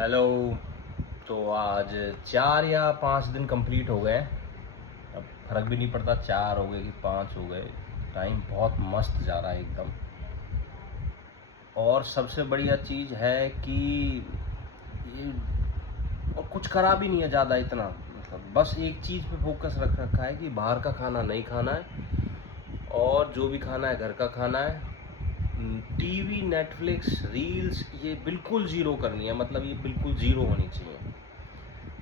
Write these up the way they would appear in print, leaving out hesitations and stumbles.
Hello. तो आज 4 या 5 दिन कंप्लीट हो गए। अब फर्क भी नहीं पड़ता 4 हो गए कि 5 हो गए। टाइम बहुत मस्त जा रहा है एकदम। और सबसे बढ़िया चीज़ है कि ये और कुछ करा भी नहीं है ज़्यादा इतना, मतलब बस एक चीज़ पे फोकस रख रखा है कि बाहर का खाना नहीं खाना है और जो भी खाना है घर का खाना है। टीवी, नेटफ्लिक्स, रील्स ये बिल्कुल ज़ीरो करनी है, मतलब ये बिल्कुल ज़ीरो होनी चाहिए।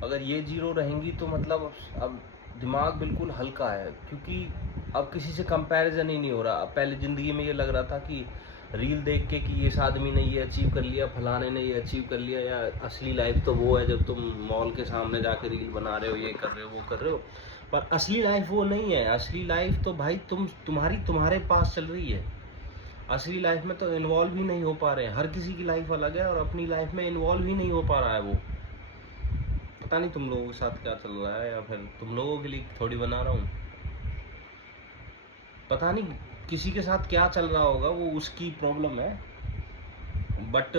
अगर ये ज़ीरो रहेंगी तो मतलब अब दिमाग बिल्कुल हल्का है, क्योंकि अब किसी से कंपैरिजन ही नहीं हो रहा। अब पहले ज़िंदगी में ये लग रहा था कि रील देख के कि इस आदमी ने ये अचीव कर लिया, फलाने ने ये अचीव कर लिया, या असली लाइफ तो वो है जब तुम मॉल के सामने जाके रील बना रहे हो, ये कर रहे हो, वो कर रहे हो। पर असली लाइफ वो नहीं है। असली लाइफ तो भाई तुम्हारे पास चल रही है। असली लाइफ में तो इन्वॉल्व ही नहीं हो पा रहे हैं। हर किसी की लाइफ अलग है और अपनी लाइफ में इन्वॉल्व ही नहीं हो पा रहा है वो। पता नहीं तुम लोगों के साथ क्या चल रहा है, या फिर तुम लोगों के लिए थोड़ी बना रहा हूँ। पता नहीं किसी के साथ क्या चल रहा होगा, वो उसकी प्रॉब्लम है। बट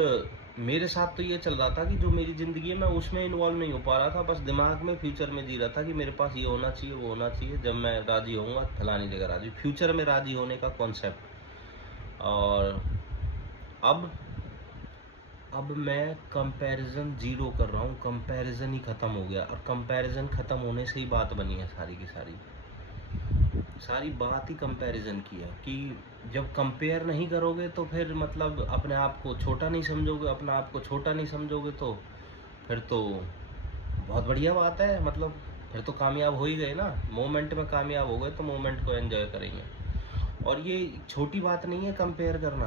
मेरे साथ तो ये चल रहा था कि जो मेरी ज़िंदगी है मैं उसमें इन्वॉल्व नहीं हो पा रहा था। बस दिमाग में फ्यूचर में जी रहा था कि मेरे पास ये होना चाहिए, वो होना चाहिए, जब मैं राज़ी होऊंगा फलानी जगह राज़ी, फ्यूचर में राज़ी होने का कॉन्सेप्ट। और अब अब मैं कंपैरिजन ज़ीरो कर रहा हूँ। कंपैरिजन ही ख़त्म हो गया, और कंपैरिजन ख़त्म होने से ही बात बनी है सारी की सारी। सारी बात ही कंपैरिजन की है कि जब कंपेयर नहीं करोगे तो फिर मतलब अपने आप को छोटा नहीं समझोगे, अपने आप को छोटा नहीं समझोगे तो फिर तो बहुत बढ़िया बात है। मतलब फिर तो कामयाब हो ही गए ना। मोमेंट में कामयाब हो गए तो मोमेंट को एंजॉय करेंगे। और ये छोटी बात नहीं है कंपेयर करना।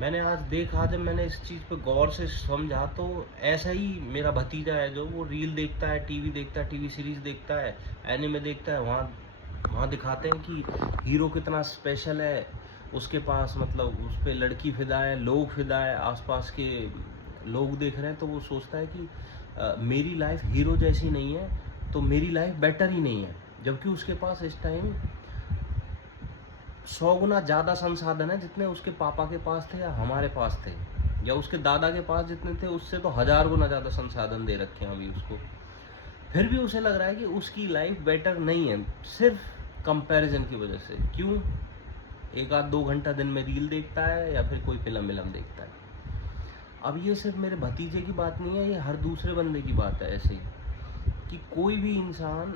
मैंने आज देखा, जब मैंने इस चीज़ पे गौर से समझा, तो ऐसा ही मेरा भतीजा है जो वो रील देखता है, टीवी देखता है, टीवी सीरीज़ देखता है, एनिमे देखता है। वहाँ वहाँ दिखाते हैं कि हीरो कितना स्पेशल है, उसके पास मतलब उस पर लड़की फिदा है, लोग फिदा है, आसपास के लोग देख रहे हैं। तो वो सोचता है कि मेरी लाइफ हीरो जैसी नहीं है, तो मेरी लाइफ बेटर ही नहीं है। जबकि उसके पास इस टाइम 100 गुना ज़्यादा संसाधन है जितने उसके पापा के पास थे, या हमारे पास थे, या उसके दादा के पास जितने थे उससे तो 1000 गुना ज़्यादा संसाधन दे रखे हैं अभी उसको। फिर भी उसे लग रहा है कि उसकी लाइफ बेटर नहीं है, सिर्फ कंपैरिजन की वजह से। क्यों? 1 आध 2 घंटा दिन में रील देखता है, या फिर कोई फिल्म विलम देखता है। अब ये सिर्फ मेरे भतीजे की बात नहीं है, ये हर दूसरे बंदे की बात है ऐसे ही, कि कोई भी इंसान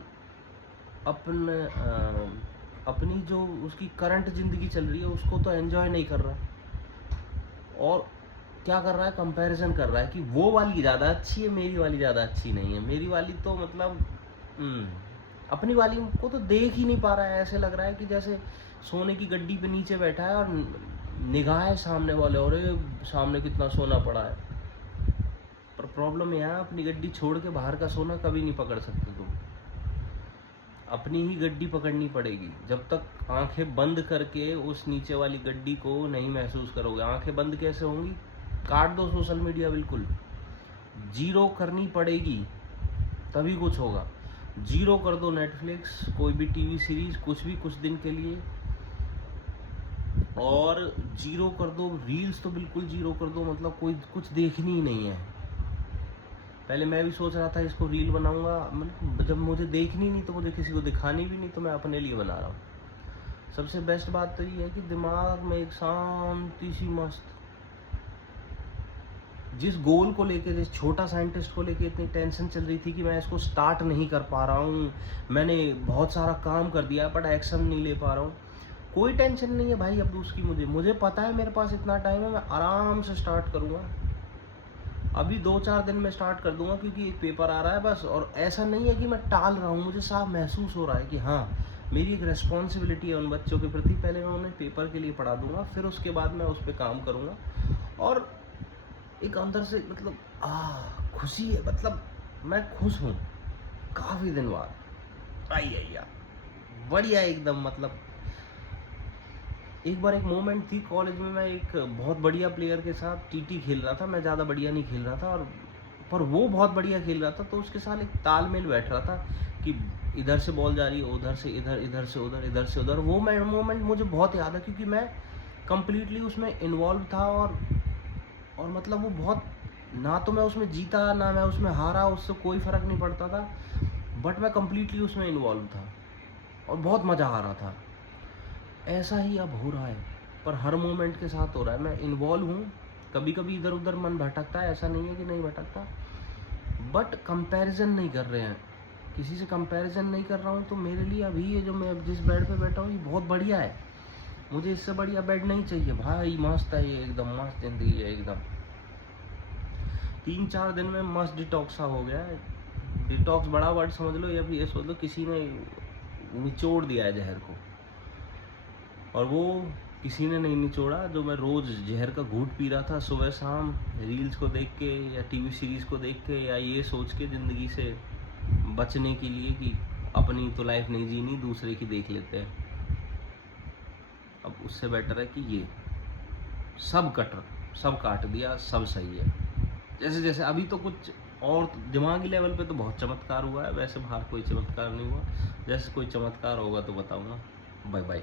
अपन अपनी जो उसकी करंट ज़िंदगी चल रही है उसको तो एंजॉय नहीं कर रहा, और क्या कर रहा है, कंपैरिजन कर रहा है कि वो वाली ज़्यादा अच्छी है, मेरी वाली ज़्यादा अच्छी नहीं है। मेरी वाली तो मतलब अपनी वाली को तो देख ही नहीं पा रहा है। ऐसे लग रहा है कि जैसे सोने की गड्डी पे नीचे बैठा है और निगाह है सामने वाले, और सामने कितना सोना पड़ा है। पर प्रॉब्लम यह है, अपनी गड्डी छोड़ के बाहर का सोना कभी नहीं पकड़ सकते तुम। अपनी ही गड्डी पकड़नी पड़ेगी। जब तक आंखें बंद करके उस नीचे वाली गड्डी को नहीं महसूस करोगे। आंखें बंद कैसे होंगी? काट दो सोशल मीडिया, बिल्कुल जीरो करनी पड़ेगी, तभी कुछ होगा। जीरो कर दो नेटफ्लिक्स, कोई भी टीवी सीरीज, कुछ भी, कुछ दिन के लिए। और जीरो कर दो रील्स, तो बिल्कुल जीरो कर दो, मतलब कोई कुछ देखनी ही नहीं है। पहले मैं भी सोच रहा था इसको रील बनाऊंगा, मतलब जब मुझे देखनी नहीं तो मुझे किसी को दिखानी भी नहीं, तो मैं अपने लिए बना रहा हूँ। सबसे बेस्ट बात तो ये है कि दिमाग में एक शांति सी मस्त, जिस गोल को लेके, जिस छोटा साइंटिस्ट को लेके इतनी टेंशन चल रही थी कि मैं इसको स्टार्ट नहीं कर पा रहा हूँ, मैंने बहुत सारा काम कर दिया बट एक्शन नहीं ले पा रहा हूँ, कोई टेंशन नहीं है भाई अब उसकी। मुझे पता है मेरे पास इतना टाइम है, मैं आराम से स्टार्ट करूँगा। अभी 2-4 दिन में स्टार्ट कर दूंगा, क्योंकि एक पेपर आ रहा है बस। और ऐसा नहीं है कि मैं टाल रहा हूँ, मुझे साफ महसूस हो रहा है कि हाँ, मेरी एक रिस्पॉन्सिबिलिटी है उन बच्चों के प्रति। पहले मैं उन्हें पेपर के लिए पढ़ा दूंगा, फिर उसके बाद मैं उस पर काम करूँगा। और एक अंदर से मतलब खुशी है, मतलब मैं खुश हूँ काफ़ी दिन बाद। आई यार, बढ़िया एकदम। मतलब एक बार एक मोमेंट थी कॉलेज में, मैं एक बहुत बढ़िया प्लेयर के साथ टीटी खेल रहा था। मैं ज़्यादा बढ़िया नहीं खेल रहा था, और पर वो बहुत बढ़िया खेल रहा था, तो उसके साथ एक तालमेल बैठ रहा था कि इधर से बॉल जा रही है, उधर से इधर, इधर से उधर, इधर से उधर। वो मोमेंट मुझे बहुत याद है, क्योंकि मैं कंप्लीटली उसमें इन्वॉल्व था। और मतलब वो बहुत ना तो मैं उसमें जीता ना मैं उसमें हारा, उससे कोई फ़र्क नहीं पड़ता था, बट मैं कंप्लीटली उसमें इन्वॉल्व था और बहुत मज़ा आ रहा था। ऐसा ही अब हो रहा है, पर हर मोमेंट के साथ हो रहा है। मैं इन्वॉल्व हूँ, कभी कभी इधर उधर मन भटकता है, ऐसा नहीं है कि नहीं भटकता, बट कंपैरिजन नहीं कर रहे हैं, किसी से कंपैरिजन नहीं कर रहा हूँ। तो मेरे लिए अभी ये जो मैं जिस बेड पे बैठा हूँ ये बहुत बढ़िया है, मुझे इससे बढ़िया बेड नहीं चाहिए भाई। मस्त है ये, एकदम मस्त ज़िंदगी है एकदम। 3-4 दिन में मस्त डिटॉक्स सा हो गया है। डिटॉक्स बड़ा वर्ड समझ लो, या फिर ये सोच लो किसी ने निचोड़ दिया है जहर को, और वो किसी ने नहीं निचोड़ा। जो मैं रोज़ जहर का घूंट पी रहा था सुबह शाम, रील्स को देख के या टीवी सीरीज़ को देख के, या ये सोच के ज़िंदगी से बचने के लिए कि अपनी तो लाइफ नहीं जीनी, दूसरे की देख लेते हैं, अब उससे बेटर है कि ये सब सब काट दिया, सब सही है। जैसे जैसे अभी तो कुछ और दिमागी लेवल पे तो बहुत चमत्कार हुआ है, वैसे बाहर कोई चमत्कार नहीं हुआ। जैसे कोई चमत्कार होगा तो बताऊंगा। Bye bye.